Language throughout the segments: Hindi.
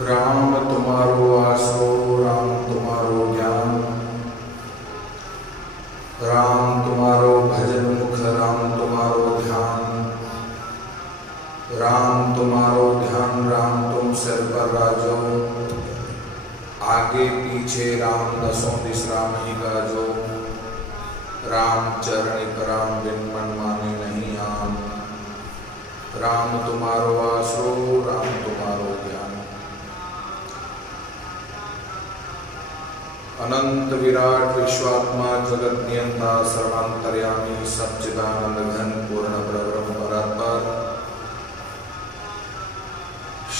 राम तुम्हारो आसरो, राम तुम्हारो ज्ञान, राम तुम्हारो भजन मुख, राम तुम्हारो ध्यान, राम तुम्हारो ध्यान, राम तुम सिर पर राजो, आगे पीछे राम दसों दिस राम ही गाजो, राम चरणिक राम बिन मन माने नहीं आम, राम तुम्हारो आसरो, राम तुम्हारो ज्ञान। अनंत विराट विश्वात्मा जगत नियंता सर्वांतर्यामी सच्चिदानंद घन पूर्ण ब्रह्म परात्पर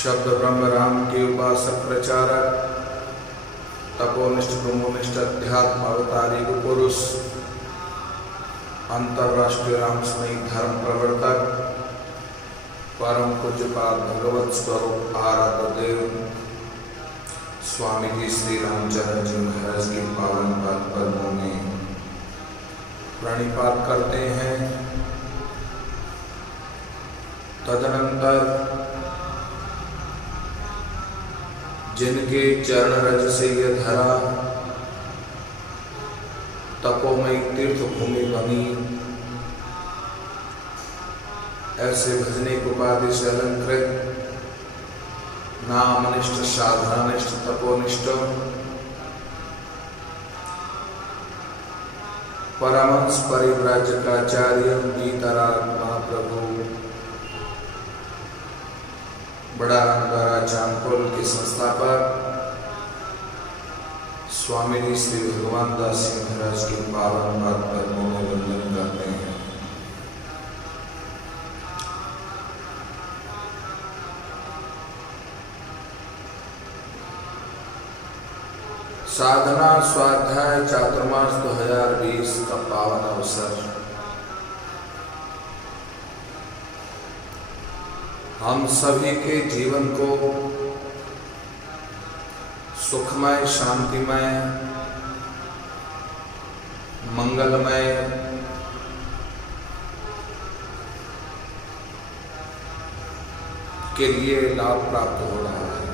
शब्द ब्रह्म राम के उपासक प्रचारक तपोनिष्ठ ब्रह्मनिष्ठ अध्यात्म अवतारी पुरुष अंतरराष्ट्रीय रामस्मयी धर्म प्रवर्तक परम पूज्यपाद भगवत स्वरूप आराध्य देव स्वामी जी श्री रामचंद्र जी महाराज के पावन पाद पद्मों में प्रणिपात करते हैं। तदनंतर जिनके चरण रज से यह धरा तपोमयी तीर्थ भूमि बनी, ऐसे भजनिक उपाधि से अलंकृत नामनिष्ठ साधनानिष्ठ तपोनिष्ठ परमहंस परिव्राजकाचार्य गीताराम महाप्रभु बड़ा अंगारा चांदपुर के संस्थापक स्वामी जी श्री भगवान दास जी महाराज के पावन पाद पद्मों में वंदन करते हैं। साधना स्वाध्याय चातुर्मास 2020 का पावन अवसर हम सभी के जीवन को सुखमय, शांतिमय, मंगलमय के लिए लाभ प्राप्त हो रहा है।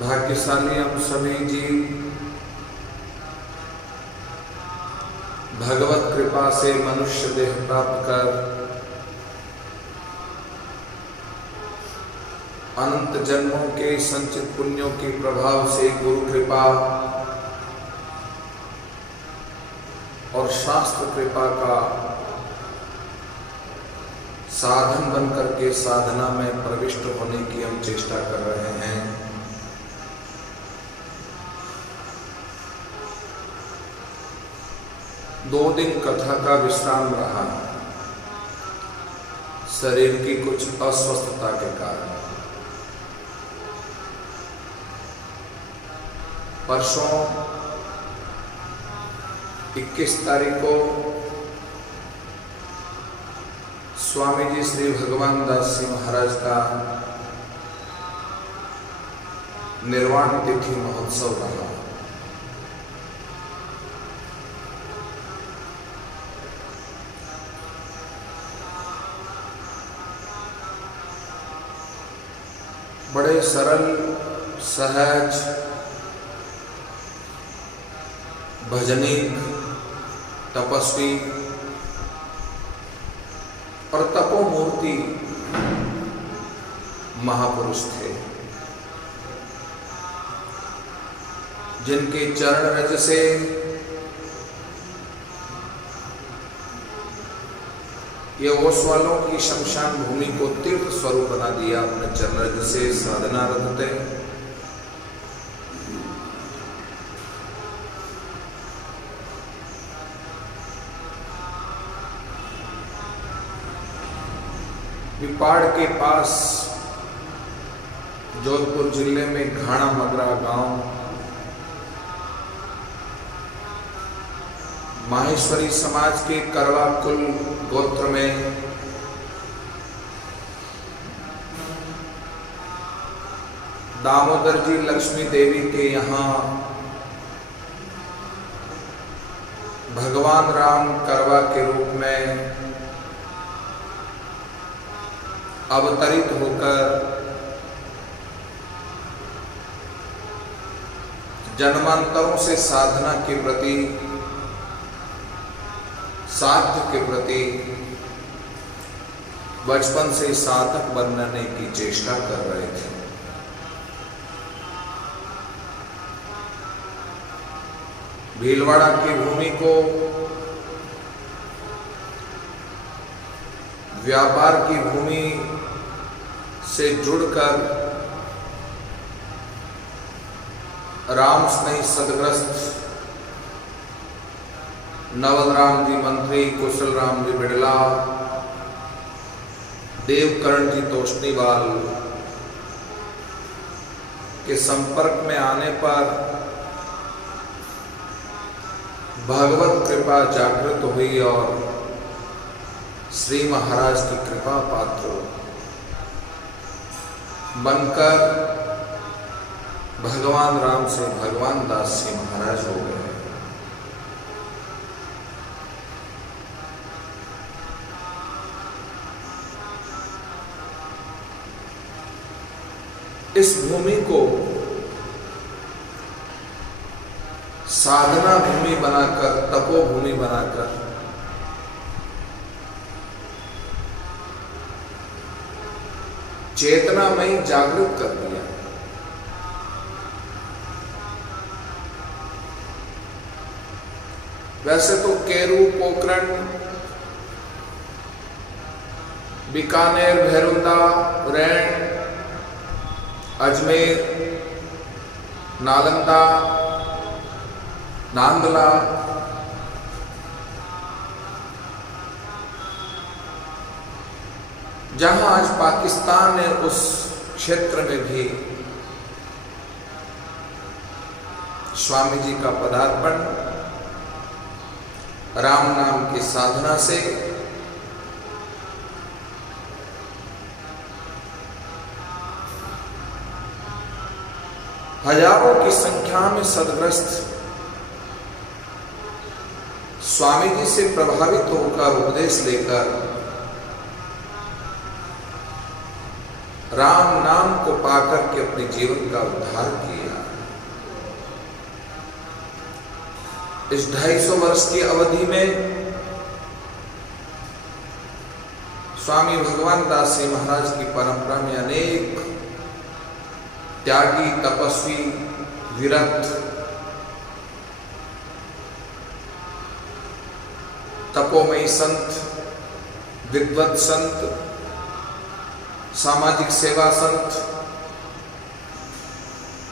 भाग्यशाली हम सभी जीव भगवत कृपा से मनुष्य देह प्राप्त कर अनंत जन्मों के संचित पुण्यों के प्रभाव से गुरु कृपा और शास्त्र कृपा का साधन बनकर के साधना में प्रविष्ट होने की हम चेष्टा कर रहे हैं। 2 दिन कथा का विश्राम रहा शरीर की कुछ अस्वस्थता के कारण। परसों 21 तारीख को स्वामी जी श्री भगवान दास जी महाराज का निर्वाण तिथि महोत्सव रहा। बड़े सरल, सहज, भजनिक, तपस्वी और तपोमूर्ति महापुरुष थे, जिनके चरण रज से ये ओसवालों की शमशान भूमि को तीर्थ स्वरूप बना दिया। अपने चरण रज से साधना रत थे। पिपाड़ के पास जोधपुर जिले में घाना मगरा गांव माहेश्वरी समाज के करवा कुल गोत्र में दामोदर जी लक्ष्मी देवी के यहाँ भगवान राम करवा के रूप में अवतरित होकर जन्मांतरों से साधना के प्रति, साध्य के प्रति बचपन से साधक बनने की चेष्टा कर रहे थे। भीलवाड़ा की भूमि को व्यापार की भूमि से जुड़कर राम स्नेही सदग्रस्त नवल राम जी मंत्री, कुशल राम जी बिड़ला, देवकरण जी तोष्णीवाल के संपर्क में आने पर भगवत कृपा जागृत हुई और श्री महाराज की कृपा पात्र बनकर भगवान राम से भगवान दास जी महाराज हो गए। इस भूमि को साधना भूमि बनाकर, तपोभूमि बनाकर चेतनामयी जागृत कर दिया। वैसे तो केरू, पोखरण, बीकानेर, भैरुंदा, रैन, अजमेर, नालंदा, नांदला, जहां आज पाकिस्तान ने उस क्षेत्र में भी स्वामी जी का पदार्पण राम नाम की साधना से हजारों की संख्या में सदग्रस्त स्वामी जी से प्रभावित होकर उपदेश लेकर राम नाम को पाकर के अपने जीवन का उद्धार किया। इस 250 वर्ष की अवधि में स्वामी भगवान दास जी महाराज की परंपरा में अनेक त्यागी, तपस्वी, विरक्त, तपोमयी संत, विद्वत संत, सामाजिक सेवा संत,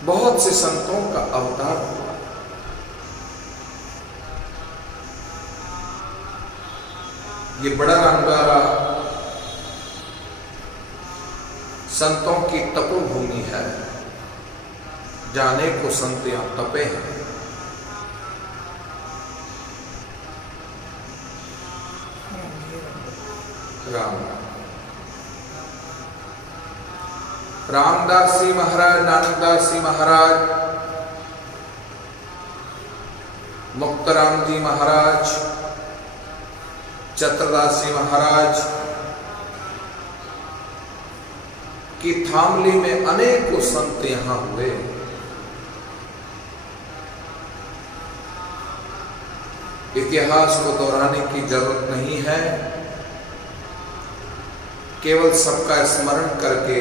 बहुत से संतों का अवतार हुआ। ये बड़ा रामद्वारा संतों की तपोभूमि है, जाने को संत यहां तपे हैं। रामदास जी महाराज, नानकदास जी महाराज, मुक्तराम जी महाराज, चतुरदास जी महाराज की थामली में अनेकों संत यहां हुए। इतिहास को दोहराने की जरूरत नहीं है, केवल सबका स्मरण करके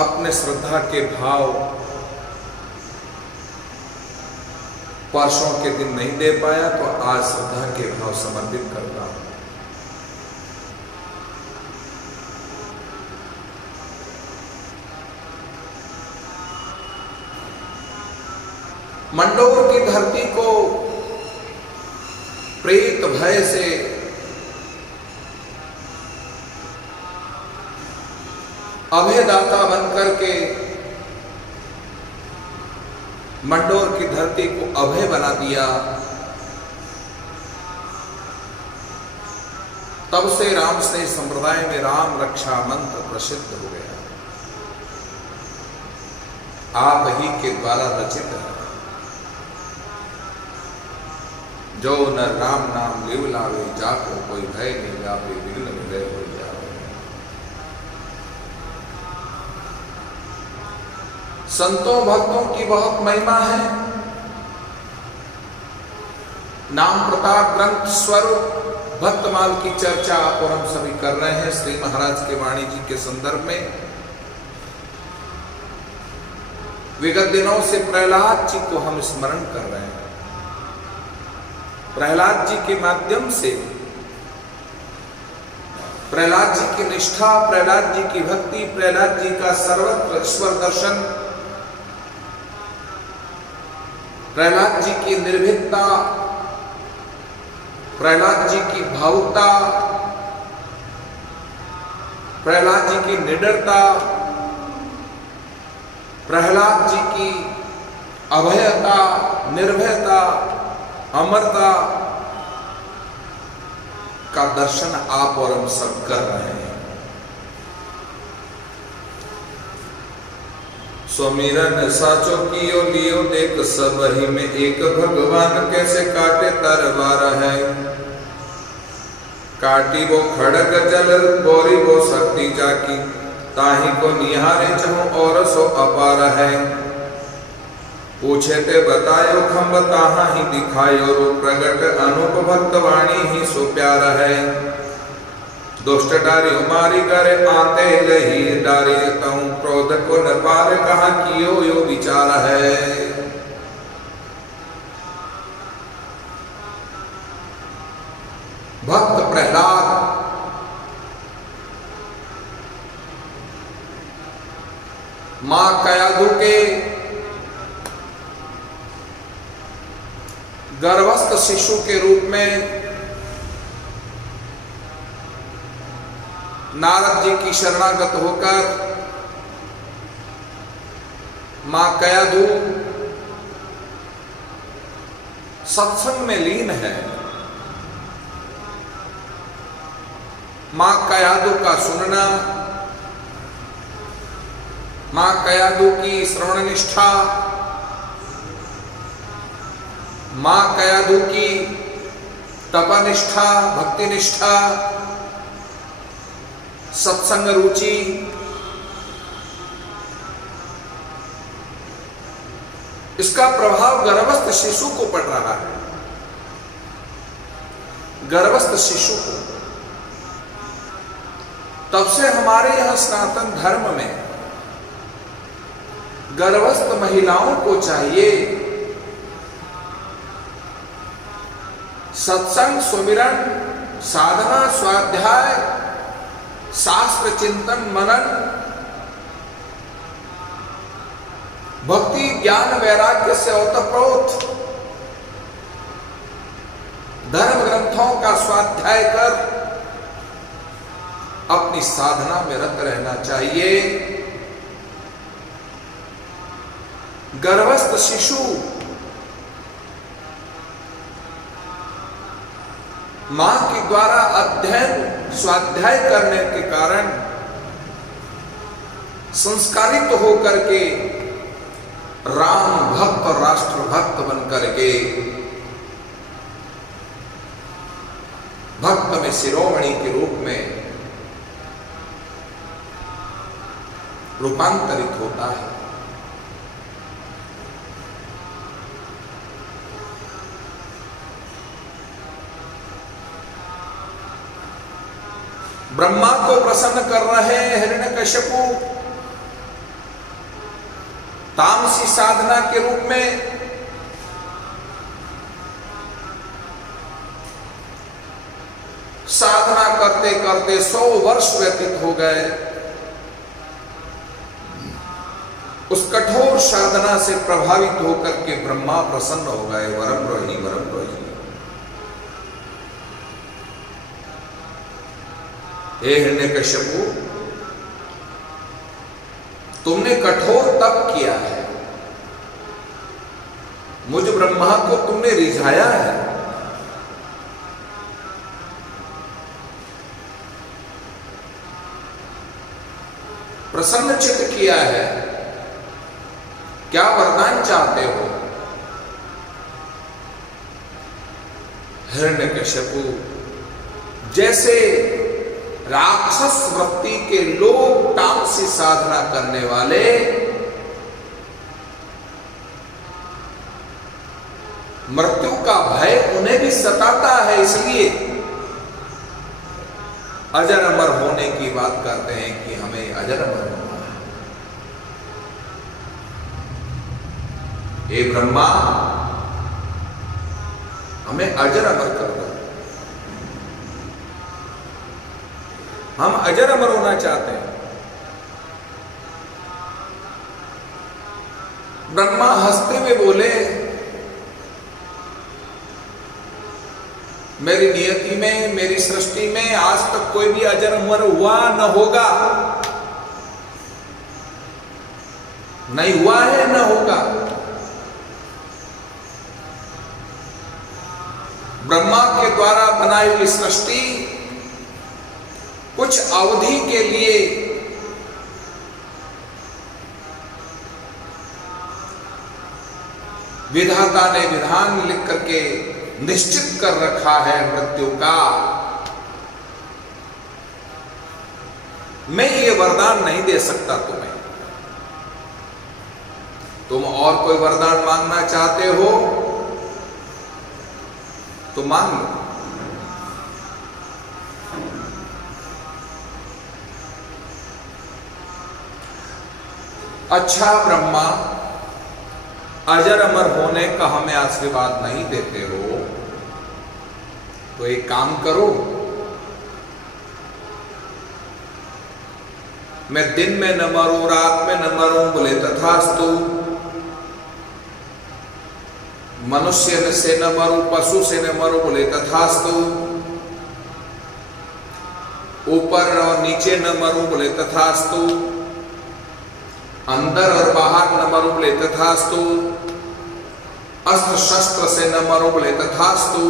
अपने श्रद्धा के भाव परसों के दिन नहीं दे पाया तो आज श्रद्धा के भाव समर्पित करता हूं। मंडोर की धरती को प्रेत भय से अभयदाता बनकर के मंडोर की धरती को अभय बना दिया। तब से राम स्नेही संप्रदाय में राम रक्षा मंत्र प्रसिद्ध हो गया। आप ही के द्वारा रचित है। जो न राम नाम लिव लावे, जाको कोई भय नहीं लावे, विघ्न विलय हो जावे। संतों भक्तों की बहुत महिमा है। नाम प्रताप ग्रंथ स्वरूप भक्तमाल की चर्चा आप और हम सभी कर रहे हैं श्री महाराज के वाणी जी के संदर्भ में। विगत दिनों से प्रहलाद जी को हम स्मरण कर रहे हैं। प्रहलाद जी के माध्यम से प्रहलाद जी की निष्ठा, प्रहलाद जी की भक्ति, प्रहलाद जी का सर्वत्र ईश्वर दर्शन, प्रहलाद जी की निर्भीकता, प्रहलाद जी की भावुकता, प्रहलाद जी की निडरता, प्रहलाद जी की अभयता, निर्भयता, अमरता का दर्शन आप और हम सब कर रहे हैं। सुमिरन साचो कियो लियो देख, सब ही में एक भगवान, कैसे काटे तरवार है। काटी वो खड़ग जल, बोरी वो शक्ति जाकी, ताही को निहारे चहु और सो अपार है। पूछे ते बतायो खम्ब, ताहा ही दिखायो रूप प्रगट, अनूप भक्त वाणी ही सो प्यार है। दुष्ट डारी मारी करे, आते लही डारी तहु, क्रोध को न पार, कहा कियो यो विचार है। भक्त प्रहलाद मां कयाधु के गर्भस्थ शिशु के रूप में नारद जी की शरणागत होकर मां कयाधु सत्संग में लीन है। मां कयाधु का सुनना, मां कयाधु की श्रवण निष्ठा, मां कयाधु की तपनिष्ठा, भक्ति निष्ठा, सत्संग रुचि, इसका प्रभाव गर्भस्थ शिशु को पड़ रहा है। गर्भस्थ शिशु को तब से हमारे यहां सनातन धर्म में गर्भस्थ महिलाओं को चाहिए सत्संग, सुमिरन, साधना, स्वाध्याय, शास्त्र चिंतन, मनन, भक्ति, ज्ञान, वैराग्य से ओतप्रोत धर्म ग्रंथों का स्वाध्याय कर अपनी साधना में रत रहना चाहिए। गर्भस्थ शिशु मां के द्वारा अध्ययन स्वाध्याय करने के कारण संस्कारित होकर के राम भक्त और राष्ट्र भक्त बनकर के भक्त में शिरोमणि के रूप में रूपांतरित होता है। ब्रह्मा को प्रसन्न कर रहे हिरण्यकश्यपु तामसी साधना के रूप में साधना करते करते 100 वर्ष व्यतीत हो गए। उस कठोर साधना से प्रभावित होकर के ब्रह्मा प्रसन्न हो गए। वरम रोही वरम रोही, हे हिरण्यकश्यपु, तुमने कठोर तप किया है, मुझ ब्रह्मा को तुमने रिझाया है, प्रसन्न चित्त किया है। क्या वरदान चाहते हो? हिरण्यकश्यपु जैसे राक्षस वृत्ति के लोग तामसी साधना करने वाले मृत्यु का भय उन्हें भी सताता है, इसलिए अजर अमर होने की बात करते हैं कि हमें अजर अमर होना है। हे ब्रह्मा, हमें अजर अमर कर दो। हम अजर अमर होना चाहते हैं। ब्रह्मा हंसते हुए बोले, मेरी नियति में, मेरी सृष्टि में आज तक कोई भी अजर अमर हुआ न होगा, नहीं हुआ है न होगा। ब्रह्मा के द्वारा बनाई हुई सृष्टि कुछ अवधि के लिए विधाता ने विधान लिख करके निश्चित कर रखा है मृत्यु का। मैं ये वरदान नहीं दे सकता तुम्हें। तुम और कोई वरदान मांगना चाहते हो तो मांग लो। अच्छा ब्रह्मा, अजर अमर होने का हमें आशीर्वाद नहीं देते हो तो एक काम करो, मैं दिन में न मरूं, रात में न मरूं, बोले तथास्तु। मनुष्य से न मरूं, पशु से न मरूं, बोले तथास्तु। ऊपर और नीचे न मरूं, बोले तथास्तु। अंदर और बाहर न मरूं, बोले तथास्तु। अस्त्र शस्त्र से न मरूं, बोले तथास्तु।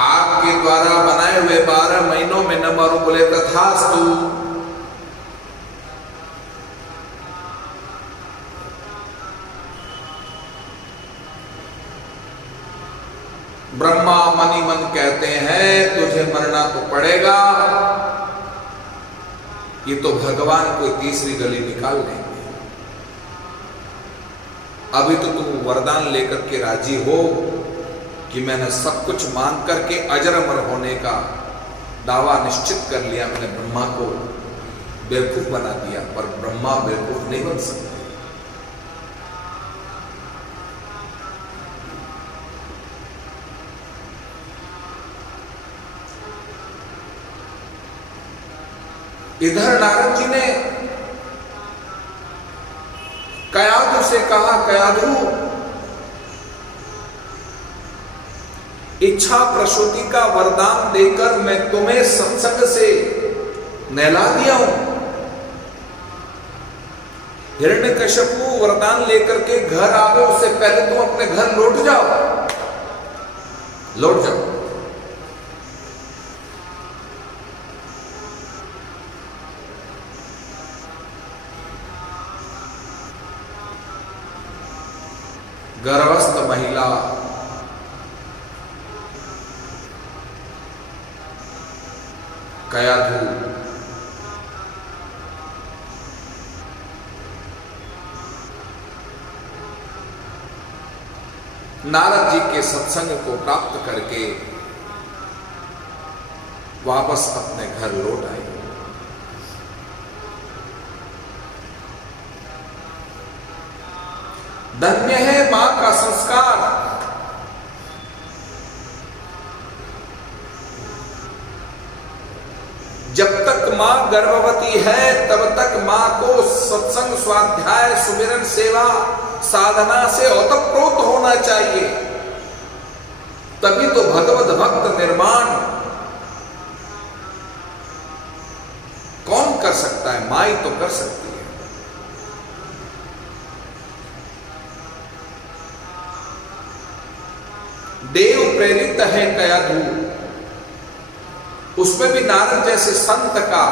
आपके द्वारा बनाए हुए 12 महीनों में न मरूं, बोले तथास्तु। ब्रह्मा मनी मन कहते हैं तुझे मरना तो पड़ेगा, ये तो भगवान कोई तीसरी गली निकाल लेंगे। अभी तो तुम वरदान लेकर के राजी हो कि मैंने सब कुछ मान करके अजर अमर होने का दावा निश्चित कर लिया, मैंने ब्रह्मा को बेवकूफ बना दिया, पर ब्रह्मा बेवकूफ नहीं बन सकते। इधर नारद जी ने कयाधु से कहा, कयाधु इच्छा प्रसूति का वरदान देकर मैं तुम्हें सत्संग से नहला दिया हूं। हिरण्यकश्यपु वरदान लेकर के घर आओ, उससे पहले तुम अपने घर लौट जाओ, लौट जाओ। गर्भस्थ महिला कयाधु नारद जी के सत्संग को प्राप्त करके वापस अपने घर लौट आई। धन्य है मां का संस्कार। जब तक मां गर्भवती है तब तक मां को सत्संग, स्वाध्याय, सुमिरन, सेवा, साधना से ओतप्रोत होना चाहिए, तभी तो भगवत भक्त निर्माण कौन कर सकता है? मां ही तो कर सकती है। देव प्रेरित है कयाधु, उसमें भी नारद जैसे संत का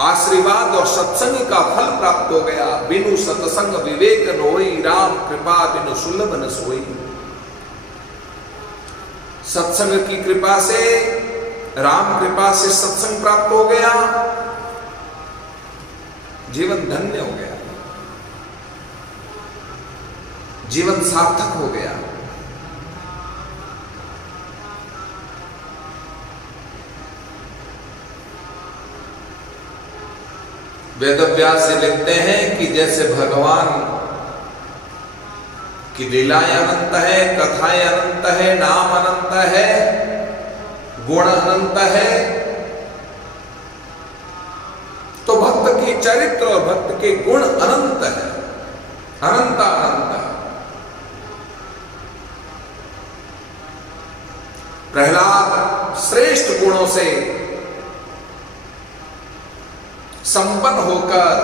आशीर्वाद और सत्संग का फल प्राप्त हो गया। बिनु सत्संग विवेक न होई, राम कृपा बिनु सुलभ न सोई। सत्संग की कृपा से, राम कृपा से सत्संग प्राप्त हो गया, जीवन धन्य हो गया, जीवन सार्थक हो गया। वेदव्यास से लिखते हैं कि जैसे भगवान की लीलाएं अनंत है, कथाएं अनंत है, नाम अनंत है, गुण अनंत है, तो भक्त के चरित्र और भक्त के गुण अनंत है, अनंत अनंत। प्रहलाद श्रेष्ठ गुणों से संपन्न होकर,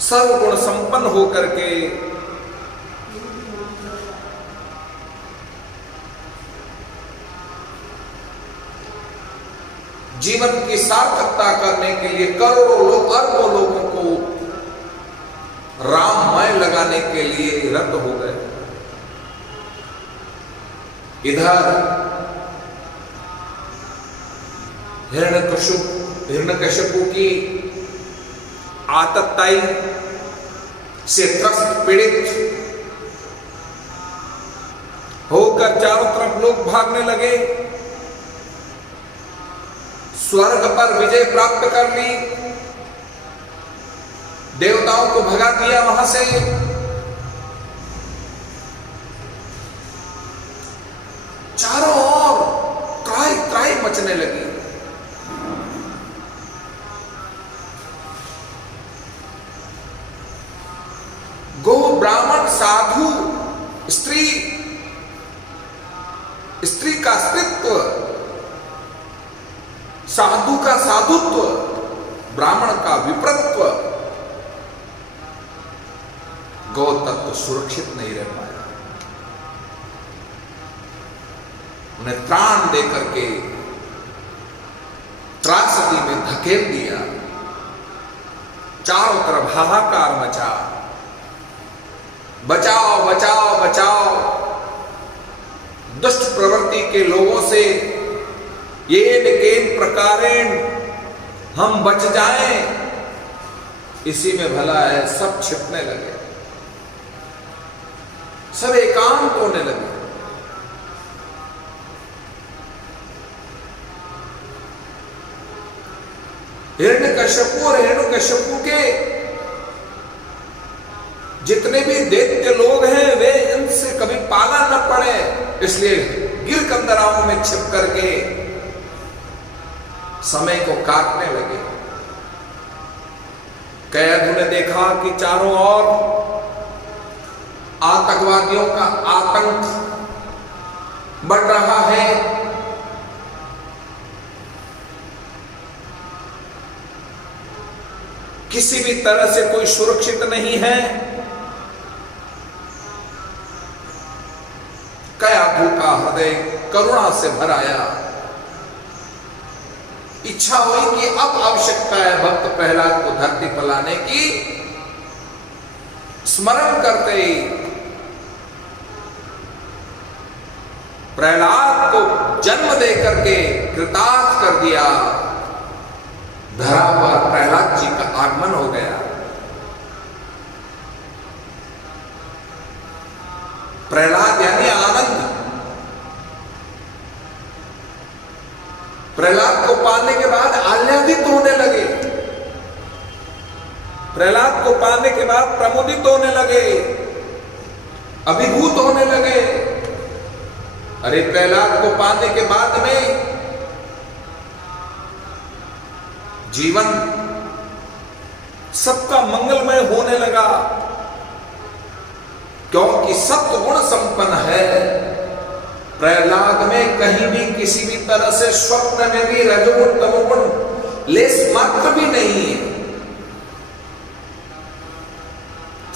सर्वगुण संपन्न होकर के जीवन की सार्थकता करने के लिए करोड़ों लोग, अरबों लोगों को राममय लगाने के लिए रत हो गए। इधर हिरण्यकश्यपु की आतताई से त्रस्त पीड़ित होकर चारों तरफ लोग भागने लगे। स्वर्ग पर विजय प्राप्त कर ली, देवताओं को भगा दिया वहां से। चारों ओर त्राही त्राही मचने लगी। गो, ब्राह्मण, साधु, स्त्री, स्त्री का स्त्रीत्व, साधु का साधुत्व, ब्राह्मण का विप्रत्व, गौ तत्व सुरक्षित नहीं रह पाया। उन्हें त्राण देकर के त्रासदी में धकेल दिया। चारों तरफ हाहाकार मचा, बचाओ बचाओ बचाओ, दुष्ट प्रवृत्ति के लोगों से येन केन प्रकारेण हम बच जाएं, इसी में भला है। सब छिपने लगे, सब एकांत होने लगे। हिरण्यकश्यपु और हिरण्यकश्यपु के जितने भी दैत्य लोग हैं वे इनसे कभी पाला न पड़े, इसलिए गिर कंदराओं में छिप करके समय को काटने लगे। कैद ने देखा कि चारों ओर आतंकवादियों का आतंक बढ़ रहा है। किसी भी तरह से कोई सुरक्षित नहीं है। कयाधु का हृदय करुणा से भर आया। इच्छा हुई कि अब आवश्यकता है भक्त प्रहलाद को धरती पर लाने की। स्मरण करते ही प्रहलाद को जन्म देकर के कृतार्थ कर दिया। धरा पर प्रहलाद जी का आगमन हो गया। प्रहलाद यानी आनंद। प्रहलाद को पाने के बाद आह्लादित होने लगे। प्रहलाद को पाने के बाद प्रमुदित होने लगे, अभिभूत होने लगे। अरे प्रहलाद को पाने के बाद में जीवन सबका मंगलमय होने लगा, क्योंकि सत्व गुण संपन्न है। प्रहलाद में कहीं भी किसी भी तरह से स्वप्न में भी रजोगुण तमोगुण लेस मात्र भी नहीं है।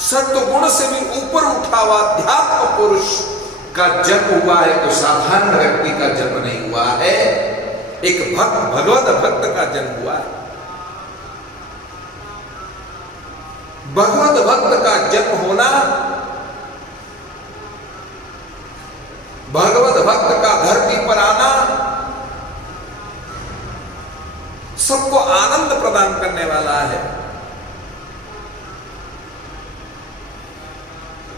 सत्व गुण से भी ऊपर उठा हुआ अध्यात्म पुरुष का जन्म हुआ है, तो साधारण व्यक्ति का जन्म नहीं हुआ है। एक भक्त, भगवत भक्त का जन्म हुआ है। भगवत भक्त का जन्म होना, भगवत भक्त का धरती पर आना सबको आनंद प्रदान करने वाला है।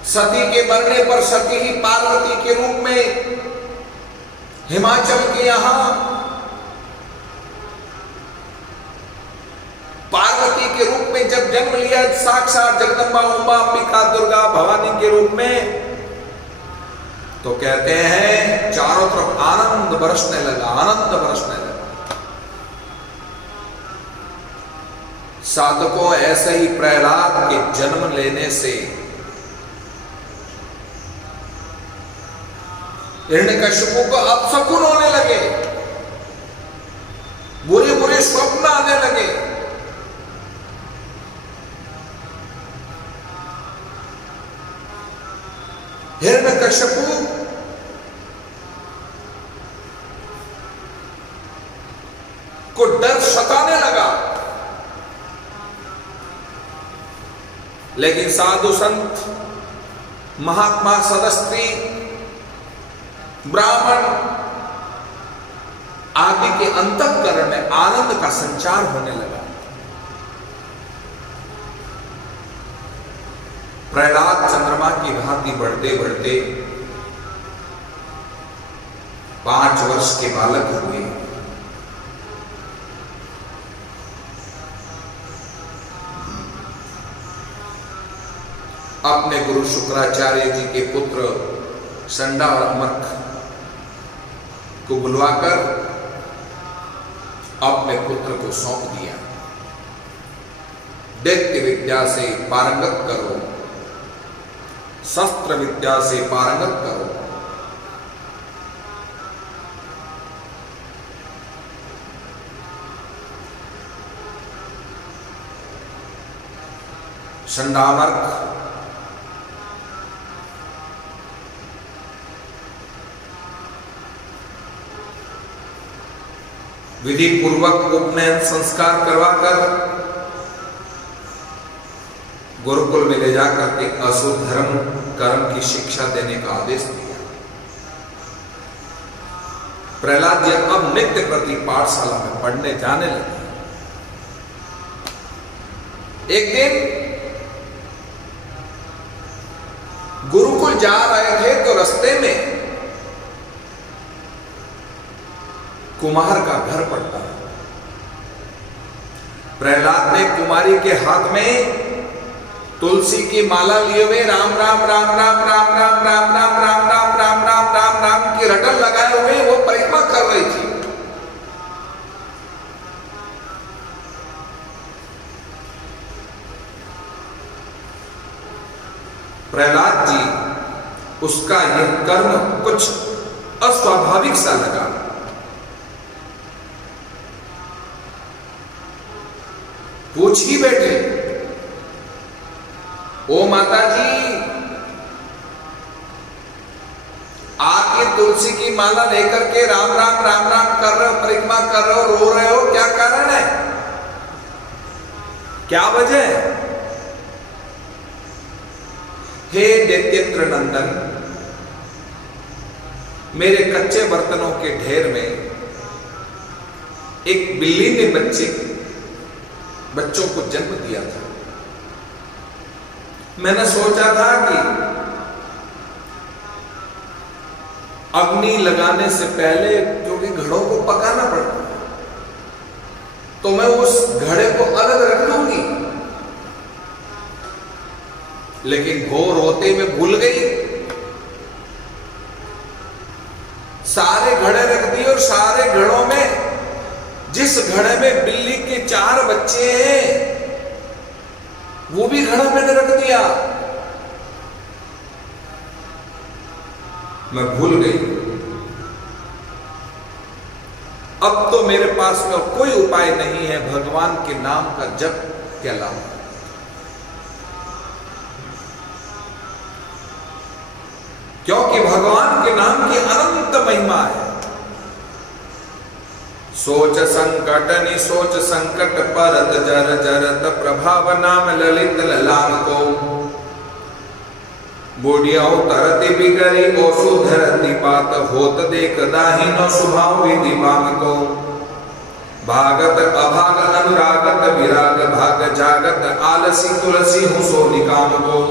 सती के मरने पर सती ही पार्वती के रूप में हिमाचल के यहां पार्वती के रूप में जब जन्म लिया, साक्षात जगदम्बा, उमा, अंबिका, दुर्गा, भवानी के रूप में, तो कहते हैं चारों तरफ आनंद बरसने लगा, आनंद बरसने लगा। साधकों, ऐसे ही प्रहलाद के जन्म लेने से हिरण्यकशिपु को अपशकुन होने लगे, बुरे बुरे स्वप्न आने लगे। हिरण्यकशिपु को डर सताने लगा, लेकिन साधु संत, महात्मा, सदस्त्री, ब्राह्मण आदि के अंतःकरण में आनंद का संचार होने लगा। प्रहलाद चंद्रमा की भांति बढ़ते बढ़ते 5 वर्ष के बालक हुए। अपने गुरु शुक्राचार्य जी के पुत्र संडा और अमर्क को बुलवाकर अपने पुत्र को सौंप दिया। दैत्य विद्या से पारंगत करो, शस्त्र विद्या से पारंगत करो। संडामर्क विधि पूर्वक उपनयन संस्कार करवाकर गुरुकुल में ले जाकर के असुर धर्म कर्म की शिक्षा देने का आदेश दिया। प्रहलाद जी अब नित्य प्रति पाठशाला में पढ़ने जाने लगे। एक दिन गुरुकुल जा रहे थे तो रास्ते में कुम्हार का घर पड़ता है। प्रहलाद ने कुमारी के हाथ में तुलसी की माला लिए हुए राम राम राम राम राम राम राम राम राम राम राम राम राम राम की रटन लगाए हुए वो परिक्रमा कर रही थी। प्रहलाद जी उसका यह कर्म कुछ अस्वाभाविक सा लगा। पूछ ही बैठे, ओ माता जी, आप ये तुलसी की माला लेकर के राम राम राम राम कर रहे हो, परिक्रमा कर रहे हो, रो रहे हो, क्या कारण है, क्या वजह है? हे दैत्येंद्र नंदन, मेरे कच्चे बर्तनों के ढेर में एक बिल्ली ने बच्चों को जन्म दिया था। मैंने सोचा था कि अग्नि लगाने से पहले, क्योंकि घड़ों को पकाना पड़ता है, तो मैं उस घड़े को अलग रख लूंगी, लेकिन भोर होते में भूल गई। सारे घड़े रख दिए और सारे घड़ों में जिस घड़े में बिल्ली के 4 बच्चे हैं वो भी घड़ा मैंने रख दिया। मैं भूल गई। अब तो मेरे पास में कोई उपाय नहीं है भगवान के नाम का जप के अलावा। क्योंकि भगवान के नाम की अनंत महिमा है। सोच संकट नि सोच संकट परत जर जरत प्रभाव नाम ललित ललाम को बोडियाओ तरति बिगरी ओसु धरति पात होत देख दाहिनो सुभाव विधि बाम को भागत अभाग अनुरागत विराग भाग जागत आलसी तुलसी हुसो निकाम को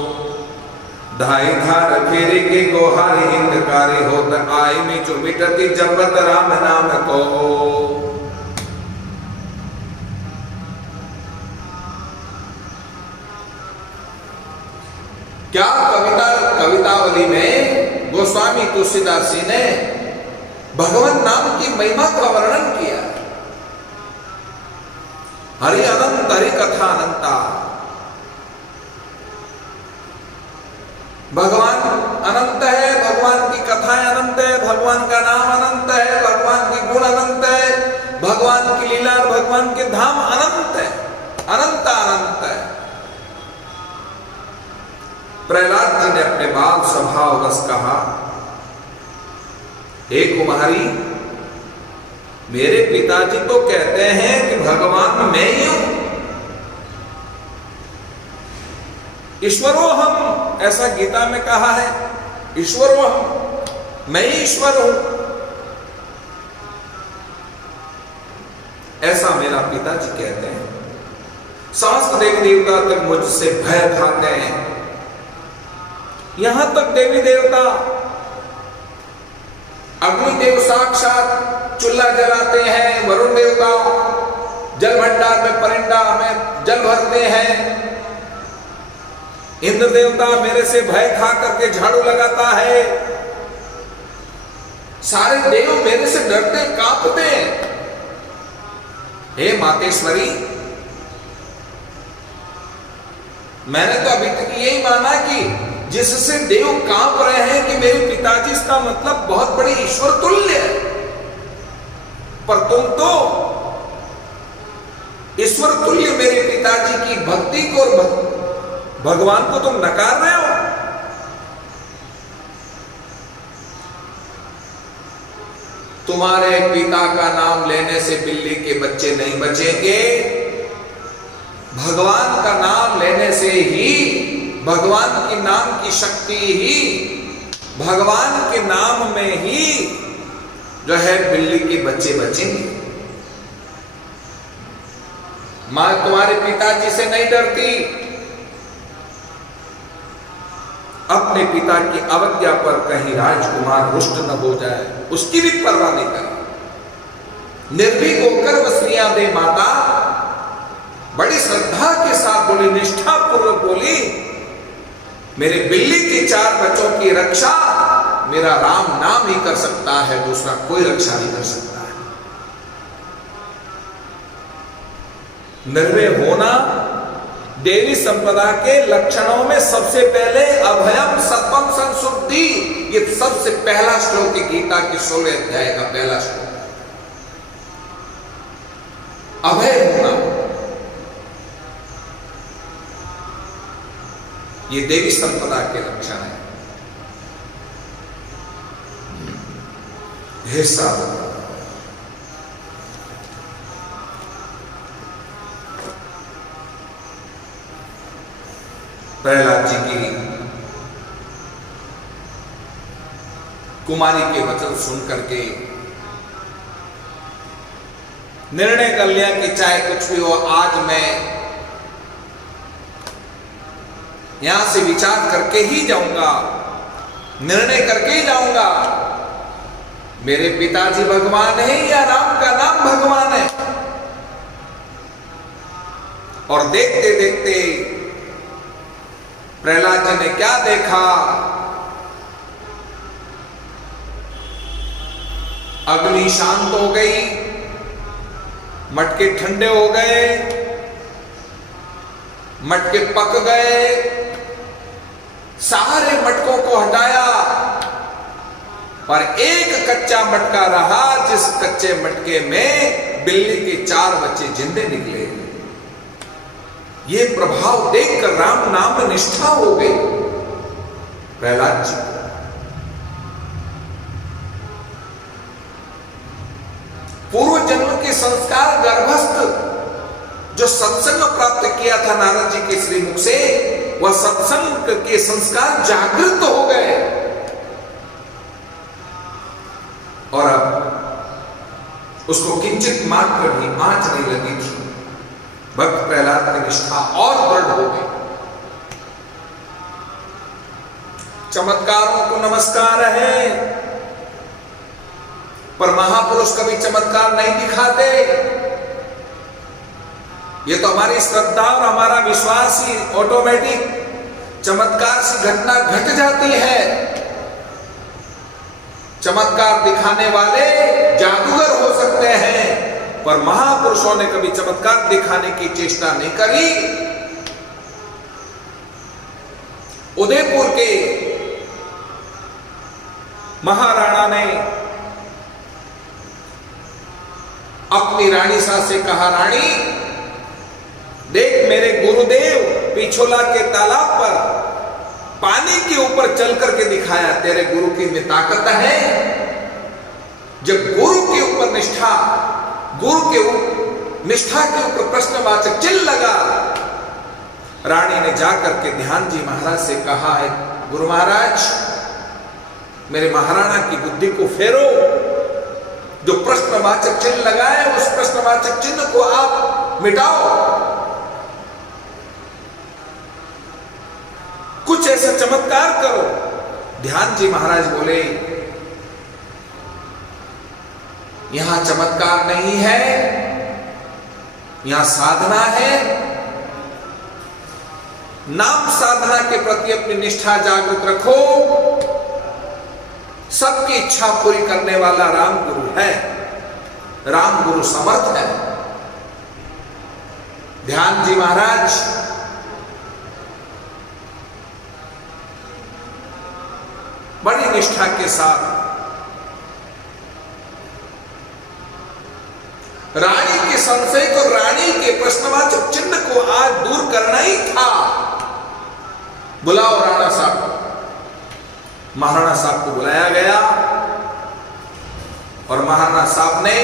धाई धार फेरे के गोहारी हिंदकारी होत आई में जो मिटती जपत राम नाम को। क्या कवितावली में गोस्वामी तुलसीदास जी ने भगवान नाम की महिमा का वर्णन किया। हरि अनंत हरि कथा अनंता, भगवान अनंत है, भगवान की कथाएं अनंत है, भगवान का नाम अनंत है, भगवान की गुण अनंत है, भगवान की लीला और भगवान के धाम अनंत है, अनंत अनंत है। प्रहलाद जी ने अपने बाल स्वभाव बस कहा, हे कुमारी, मेरे पिताजी तो कहते हैं कि भगवान मैं ही हूं, ईश्वरो हम, ऐसा गीता में कहा है, ईश्वरो हम, मैं ही ईश्वर हूं, ऐसा मेरा पिताजी कहते हैं। समस्त देवी देवता तक मुझसे भय खाते हैं, यहां तक देवी देवता अग्निदेव साक्षात चूल्हा जलाते हैं, वरुण देवता जल भंडार में परिंदा में जल भरते हैं, इंद्र देवता मेरे से भय खा करके झाड़ू लगाता है, सारे देव मेरे से डरते कांपते हैं। हे मातेश्वरी, मैंने तो अभी तक यही माना कि जिससे देव कांप रहे हैं कि मेरे पिताजी, इसका मतलब बहुत बड़े ईश्वर तुल्य है, पर तुम तो ईश्वर तुल्य मेरे पिताजी की भक्ति को और भगवान को तुम नकार रहे हो। तुम्हारे पिता का नाम लेने से बिल्ली के बच्चे नहीं बचेंगे, भगवान का नाम लेने से ही, भगवान के नाम की शक्ति ही, भगवान के नाम में ही जो है बिल्ली के बच्चे बचेंगे। मां तुम्हारे पिताजी से नहीं डरती, अपने पिता की अवज्ञा पर कहीं राजकुमार रुष्ट न हो जाए, उसकी भी परवाह नहीं कर। निर्भीक होकर वह स्त्रियां दे माता बड़ी श्रद्धा के साथ बोली, निष्ठा पूर्वक बोली, मेरे बिल्ली के 4 बच्चों की रक्षा मेरा राम नाम ही कर सकता है, दूसरा कोई रक्षा नहीं कर सकता है। निर्भय होना देवी संपदा के लक्षणों में सबसे पहले अभयम सत्वम संशुद्धि, ये सबसे पहला श्लोक है गीता के 16वें अध्याय का पहला श्लोक। अभय होना ये देवी संपदा के लक्षण है। हे साधक, प्रहलाद जी की कुमारी के वचन सुन करके निर्णय कर लिया कि चाहे कुछ भी हो, आज मैं यहां से विचार करके ही जाऊंगा, निर्णय करके ही जाऊंगा, मेरे पिताजी भगवान है या राम का नाम भगवान है। और देखते देखते प्रहलाद जी ने क्या देखा, अग्नि शांत हो गई, मटके ठंडे हो गए, मटके पक गए, सारे मटकों को हटाया, पर एक कच्चा मटका रहा, जिस कच्चे मटके में बिल्ली के 4 बच्चे जिंदे निकले। ये प्रभाव देखकर राम नाम में निष्ठा हो गई प्रहलाद जी। पूर्व जन्म के संस्कार गर्भस्थ जो सत्संग प्राप्त किया था नारद जी के श्रीमुख से, वह सत्संग के संस्कार जागृत हो गए और अब उसको किंचित मात्र भी आंच नहीं लगी थी। भक्त प्रहलाद की निष्ठा और दृढ़ हो गई। चमत्कारों को नमस्कार है, पर महापुरुष कभी चमत्कार नहीं दिखाते। ये तो हमारी श्रद्धा और हमारा विश्वास ही ऑटोमेटिक चमत्कार से घटना घट जाती है। चमत्कार दिखाने वाले जादूगर हो सकते हैं, पर महापुरुषों ने कभी चमत्कार दिखाने की चेष्टा नहीं करी। उदयपुर के महाराणा ने अपनी रानी सा से कहा, रानी देख, मेरे गुरुदेव पिछोला के तालाब पर पानी के ऊपर चल करके दिखाया। तेरे गुरु की में ताकत है। जब गुरु के ऊपर निष्ठा, गुरु के निष्ठा के ऊपर प्रश्नवाचक चिन्ह लगा, रानी ने जाकर के ध्यान जी महाराज से कहा है, गुरु महाराज मेरे महाराणा की बुद्धि को फेरो। जो प्रश्नवाचक चिन्ह लगाए उस प्रश्नवाचक चिन्ह को आप मिटाओ। कुछ ऐसा चमत्कार करो। ध्यान जी महाराज बोले, यहां चमत्कार नहीं है, यहां साधना है। नाम साधना के प्रति अपनी निष्ठा जागृत रखो। सबकी इच्छा पूरी करने वाला राम गुरु है। राम गुरु समर्थ है। ध्यान जी महाराज बड़ी निष्ठा के साथ रानी के संशय को, रानी के प्रश्नवाचक चिन्ह को आज दूर करना ही था। बुलाओ राणा साहब को। महाराणा साहब को बुलाया गया और महाराणा साहब ने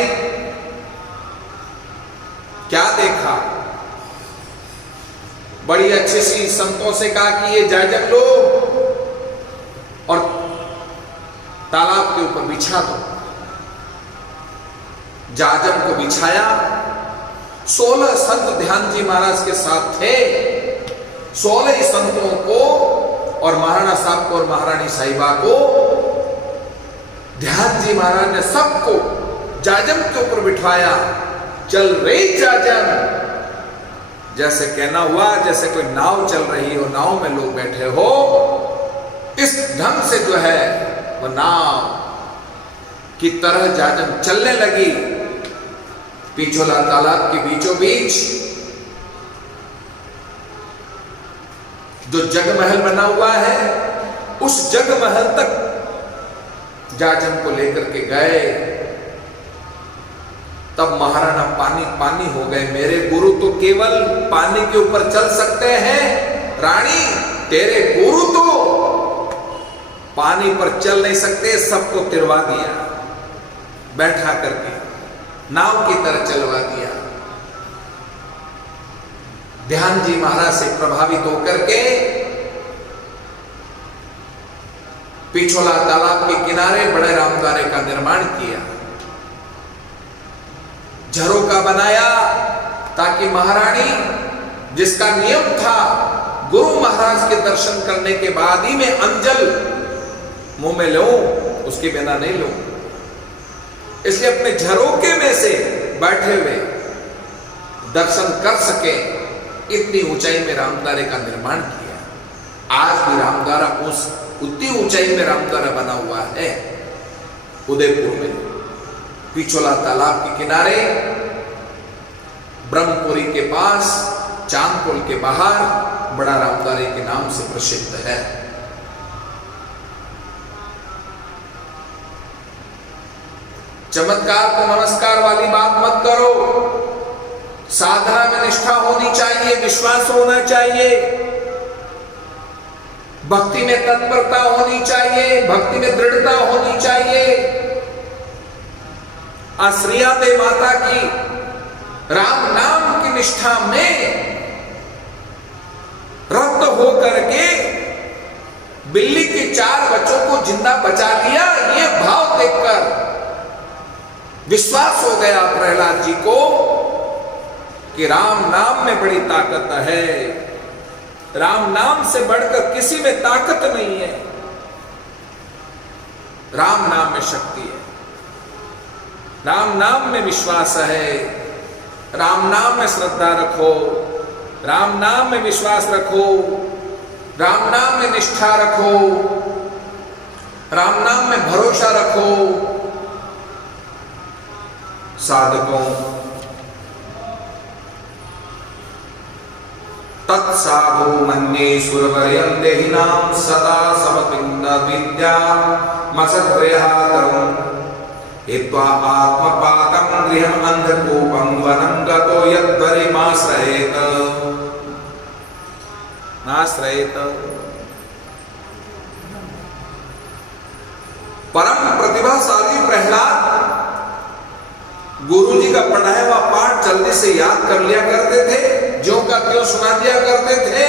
क्या देखा, बड़ी अच्छी सी संतों से कहा कि ये जायजन लो और तालाब के ऊपर बिछा दो। जाजम को बिछाया। 16 संत ध्यान जी महाराज के साथ थे। 16 संतों को और महाराणा साहब को और महारानी साहिबा को ध्यान जी महाराज ने सबको जाजम के ऊपर बिठाया। चल रही जाजम, जैसे कहना हुआ जैसे कोई नाव चल रही हो, नाव में लोग बैठे हो, इस ढंग से जो है वो नाव की तरह जाजम चलने लगी। पिछोला तालाब के बीचों बीच जो जगमहल बना हुआ है, उस जगमहल तक जाजम को लेकर के गए। तब महाराणा पानी पानी हो गए। मेरे गुरु तो केवल पानी के ऊपर चल सकते हैं, रानी तेरे गुरु तो पानी पर चल नहीं सकते। सबको तिरवा दिया, बैठा करके नाव की तरह चलवा दिया। ध्यान जी महाराज से प्रभावित होकर के पिछोला तालाब के किनारे बड़े रामद्वारे का निर्माण किया, झरोका बनाया, ताकि महारानी, जिसका नियम था गुरु महाराज के दर्शन करने के बाद ही मैं अंजल मुंह में लूं, उसके बिना नहीं लूं। इसलिए अपने झरोके में से बैठे हुए दर्शन कर सके, इतनी ऊंचाई में रामद्वारे का निर्माण किया। आज भी रामद्वारा उतनी ऊंचाई में रामद्वारा बना हुआ है उदयपुर में, पिछोला तालाब के किनारे, ब्रह्मपुरी के पास, चांदपुल के बाहर, बड़ा रामद्वारे के नाम से प्रसिद्ध है। चमत्कार को नमस्कार वाली बात मत करो। साधना में निष्ठा होनी चाहिए, विश्वास होना चाहिए, भक्ति में तत्परता होनी चाहिए, भक्ति में दृढ़ता होनी चाहिए। आश्रिया दे माता की राम नाम की निष्ठा में रक्त हो करके बिल्ली के 4 बच्चों को जिंदा बचा लिया। ये भाव देखकर विश्वास हो गया प्रहलाद जी को कि राम नाम में बड़ी ताकत है, राम नाम से बढ़कर किसी में ताकत नहीं है, राम नाम में शक्ति है, राम नाम में विश्वास है, राम नाम में श्रद्धा रखो, राम नाम में विश्वास रखो, राम नाम में निष्ठा रखो, राम नाम में भरोसा रखो। साधकों, तत्साधु मन्ये सुरवरयं देहिनां सदा समपिंड विद्या मसद्गृहातरं हित्वा आत्मपातं गृहं अंधकूपं वनं गतो यद्वरिमाश्रयेत नाश्रयेत। परम प्रतिभाशाली प्रहलाद गुरु जी का पढ़ाया हुआ पाठ जल्दी से याद कर लिया करते थे, जो का त्यों सुना दिया करते थे,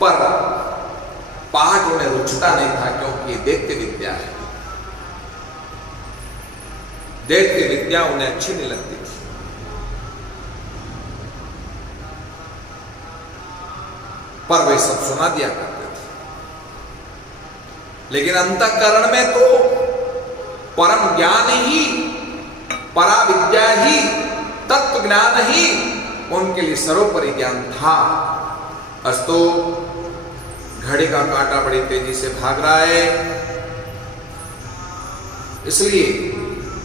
पर पाठ उन्हें रुचता नहीं था, क्योंकि ये दैत्य विद्या है। दैत्य विद्या उन्हें अच्छी नहीं लगती थी। पर वे सब सुना दिया करते थे, लेकिन अंतःकरण में तो परम ज्ञान ही, परा विद्या ही, तत्व ज्ञान ही उनके लिए सर्वोपरि ज्ञान था। अस्तो घड़ी का कांटा बड़ी तेजी से भाग रहा है, इसलिए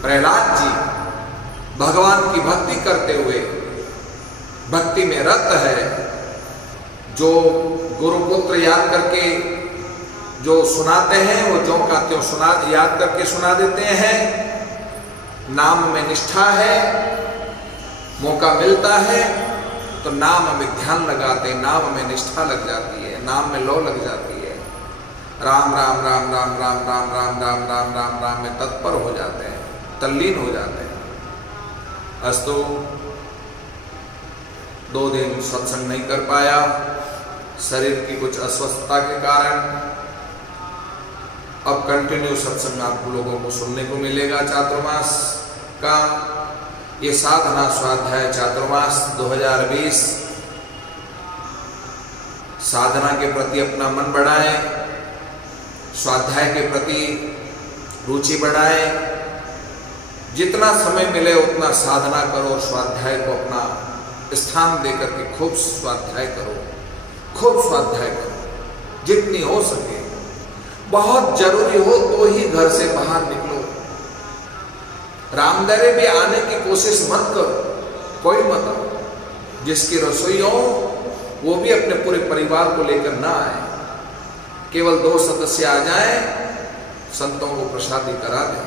प्रहलाद जी भगवान की भक्ति करते हुए भक्ति में रत है। जो गुरुपुत्र याद करके जो सुनाते हैं, वो जो का त्यों सुना याद करके सुना देते हैं। नाम में निष्ठा है, मौका मिलता है तो नाम में ध्यान लगाते, नाम में निष्ठा लग जाती है, नाम में लौ लग जाती है। राम राम राम राम राम राम राम राम राम राम राम में तत्पर हो जाते हैं, तल्लीन हो जाते हैं। अस्तु 2 दिन सत्संग नहीं कर पाया, शरीर की कुछ अस्वस्थता के कारण। अब कंटिन्यू सत्संग आप लोगों को सुनने को मिलेगा चातुर्मास का। ये साधना स्वाध्याय चातुर्मास 2020। साधना के प्रति अपना मन बढ़ाएं, स्वाध्याय के प्रति रुचि बढ़ाएं। जितना समय मिले उतना साधना करो, स्वाध्याय को अपना स्थान देकर के खूब स्वाध्याय करो, खूब स्वाध्याय करो जितनी हो सके। बहुत जरूरी हो तो ही घर से बाहर निकलो। रामदरे भी आने की कोशिश मत करो, कोई मत आओ। जिसकी रसोई हो वो भी अपने पूरे परिवार को लेकर ना आए, केवल 2 सदस्य आ जाएं, संतों को प्रसादी करा दें।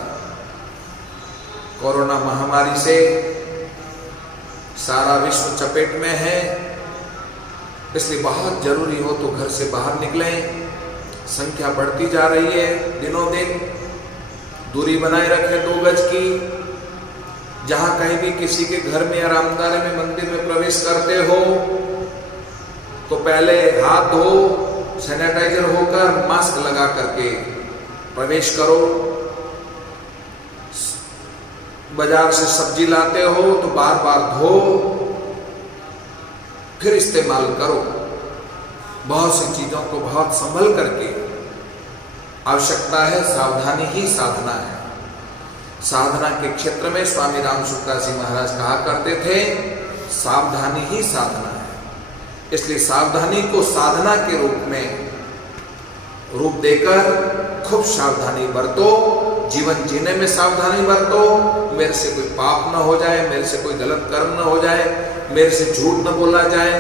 कोरोना महामारी से सारा विश्व चपेट में है, इसलिए बहुत जरूरी हो तो घर से बाहर निकलें। संख्या बढ़ती जा रही है दिनों दिन। दूरी बनाए रखें 2 गज की। जहां कहीं भी किसी के घर में या रामदारे में मंदिर में प्रवेश करते हो तो पहले हाथ धो, सैनिटाइजर होकर मास्क लगा करके प्रवेश करो। बाजार से सब्जी लाते हो तो बार बार धो फिर इस्तेमाल करो। बहुत सी चीजों को बहुत संभल करके आवश्यकता है। सावधानी ही साधना है। साधना के क्षेत्र में स्वामी राम सुखदास जी महाराज कहा करते थे, सावधानी ही साधना है। इसलिए सावधानी को साधना के रूप में रूप देकर खूब सावधानी बरतो। जीवन जीने में सावधानी बरतो। मेरे से कोई पाप न हो जाए, मेरे से कोई गलत कर्म न हो जाए, मेरे से झूठ न बोला जाए,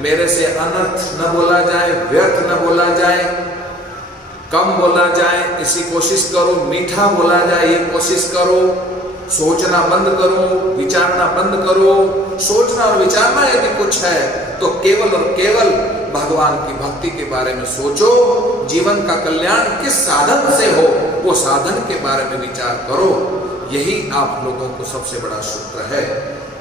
मेरे से अनर्थ न बोला जाए, व्यर्थ न बोला जाए, कम बोला जाए, इसी कोशिश करो। मीठा बोला जाए ये कोशिश करो। सोचना बंद करो, विचारना बंद करो। सोचना और विचारना यदि कुछ है तो केवल और केवल भगवान की भक्ति के बारे में सोचो। जीवन का कल्याण किस साधन से हो, वो साधन के बारे में विचार करो। यही आप लोगों को सबसे बड़ा शुक्र है।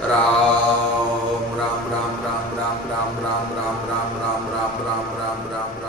राम राम राम राम राम राम राम राम राम राम राम राम राम राम राम।